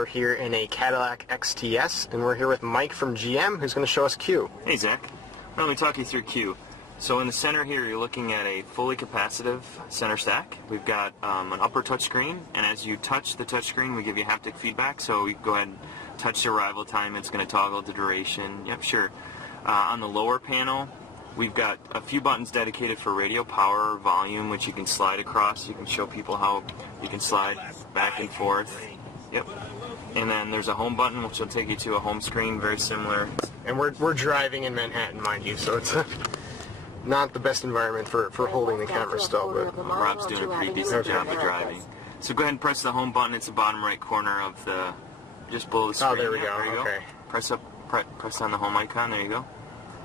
are here in a Cadillac XTS, and we're here with Mike from GM, who's going to show us Q. Hey Zach, let me talk you through Q. So in the center here, you're looking at a fully capacitive center stack. We've got an upper touch screen, and as you touch the touch screen, we give you haptic feedback. So you go ahead and touch the arrival time. It's going to toggle the duration. Yep, sure. On the lower panel, we've got a few buttons dedicated for radio, power, volume, which you can slide across. You can show people how you can slide back and forth. Yep. And then there's a home button, which will take you to a home screen, very similar. And we're driving in Manhattan, mind you, so it's not the best environment for holding the camera still, but Rob's doing a pretty decent job of driving. So go ahead and press the home button. It's the bottom right corner of the, just below the screen. Oh, there we go. There you Okay. Go. Press on the home icon. There you go.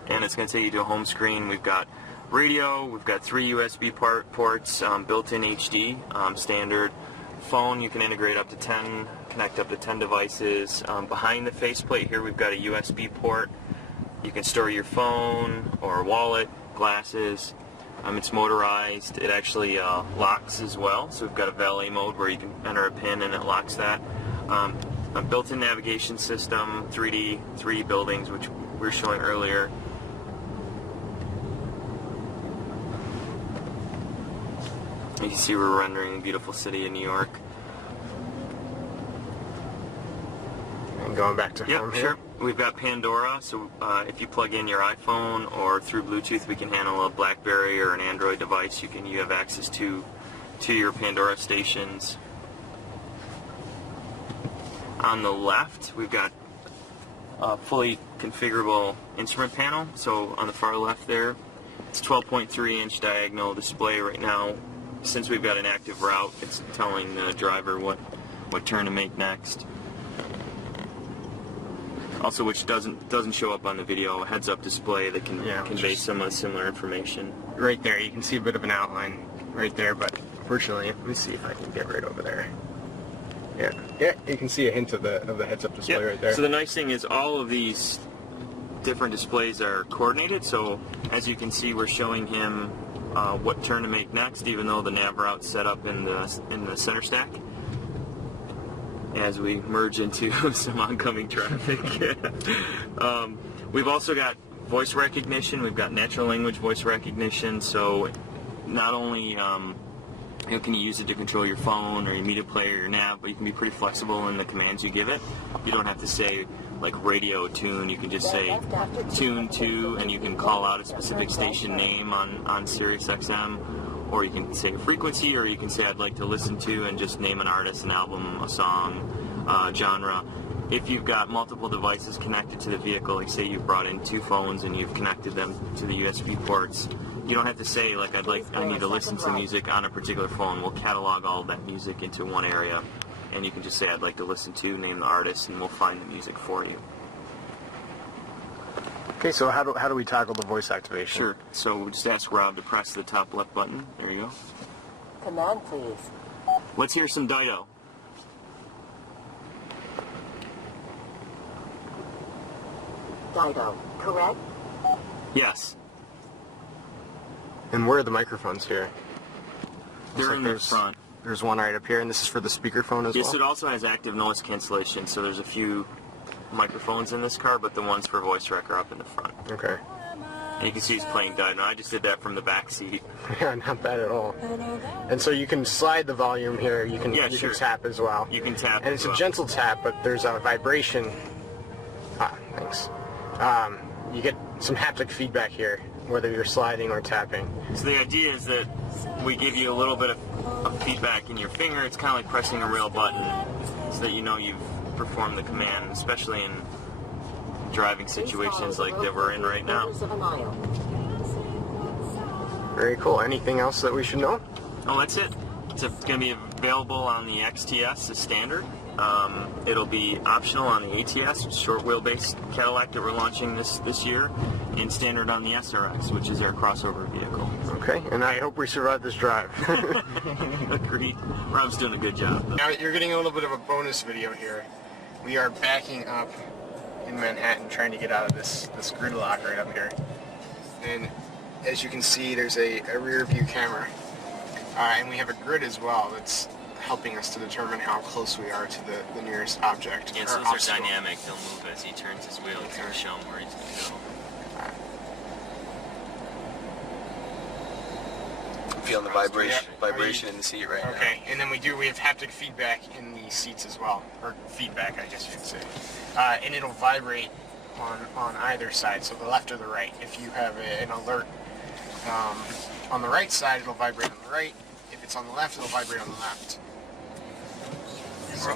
And it's going to take you to a home screen. We've got radio. We've got 3 USB ports, built-in HD, standard. Phone, you can integrate up to 10, connect up to 10 devices. Behind the faceplate here, we've got a USB port. You can store your phone or wallet, glasses. It's motorized. It actually locks as well. So we've got a valet mode where you can enter a pin and it locks that. A built-in navigation system, 3D buildings, which we were showing earlier. You can see we're rendering a beautiful city in New York. And going back to home here. Sure. We've got Pandora, so if you plug in your iPhone or through Bluetooth, we can handle a BlackBerry or an Android device. You have access to your Pandora stations. On the left, we've got a fully configurable instrument panel. So on the far left there, it's 12.3-inch diagonal display right now. Since we've got an active route, it's telling the driver what turn to make next. Also, which doesn't show up on the video, a heads-up display that can convey some similar information. Right there, you can see a bit of an outline right there, but unfortunately, let me see if I can get right over there. Yeah, you can see a hint of the heads-up display right there. So the nice thing is all of these different displays are coordinated. So as you can see, we're showing him what turn to make next, even though the nav route's set up in the center stack. As we merge into some oncoming traffic. We've also got voice recognition. We've got natural language voice recognition. So not only can you use it to control your phone or your media player or your nav, but you can be pretty flexible in the commands you give it. You don't have to say like radio tune. You can just say tune to, and you can call out a specific station name on Sirius XM. Or you can say a frequency, or you can say I'd like to listen to, and just name an artist, an album, a song, genre. If you've got multiple devices connected to the vehicle, like say you've brought in 2 phones and you've connected them to the USB ports, you don't have to say like I need to listen to music on a particular phone. We'll catalog all of that music into one area, and you can just say I'd like to listen to, name the artist, and we'll find the music for you. Okay, so how do we toggle the voice activation? Sure. So we'll just ask Rob to press the top left button. There you go. Command, please. Let's hear some Dido. Dido, correct? Yes. And where are the microphones here? They're in the front. There's one right up here, and this is for the speakerphone as well? Yes, it also has active noise cancellation, so there's a few microphones in this car, but the ones for voice rec are up in the front. Okay. And you can see he's playing Dido. I just did that from the back seat. Yeah, not bad at all. And so you can slide the volume here. You can tap as well. You can tap. And it's a gentle tap, but there's a vibration. Thanks. You get some haptic feedback here, whether you're sliding or tapping. So the idea is that we give you a little bit of feedback in your finger. It's kind of like pressing a real button, so that you know you've performed the command, especially in driving situations like that we're in right now. Very cool. Anything else that we should know? Oh, that's it. It's going to be available on the XTS as standard. It'll be optional on the ATS, short wheelbase Cadillac that we're launching this year, and standard on the SRX, which is our crossover vehicle. Okay, and I hope we survive this drive. Agreed. Rob's doing a good job. Now you're getting a little bit of a bonus video here. We are backing up in Manhattan trying to get out of this gridlock right up here. And as you can see, there's a rear view camera. And we have a grid as well that's helping us to determine how close we are to the nearest object. And so those are dynamic. They'll move as he turns his wheel. It's going to show him where he's going to go. Feeling the vibration in the seat right now. Okay, and then we have haptic feedback in the seats as well, or feedback, I guess you'd say. And it'll vibrate on either side, so the left or the right. If you have an alert on the right side, it'll vibrate on the right. If it's on the left, it'll vibrate on the left. So,